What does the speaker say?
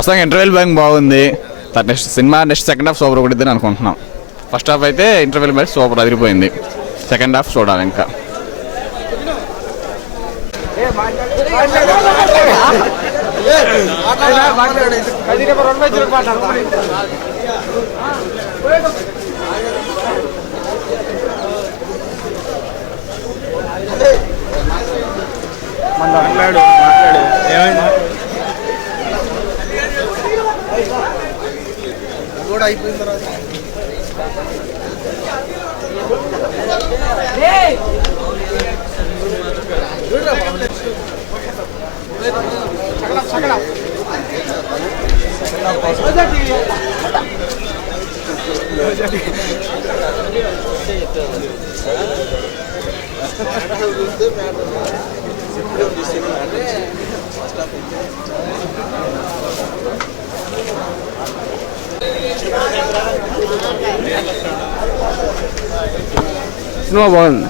ప్రస్తుతం interval bang బాగుంది. తర్వాత next cinema next second half super ఒకటి అనుకుంటున్నాం. ఫస్ట్ హాఫ్ అయితే ఇంటర్వెల్ బ్యాంక్ సూపర్ అదిరిపోయింది. సెకండ్ హాఫ్ చూడాలి ఇంకా. మాట్లాడు మాట్లాడు ఏమైంది గోడ అయిపోయిన తర్వాత. సినిమా బాగుంది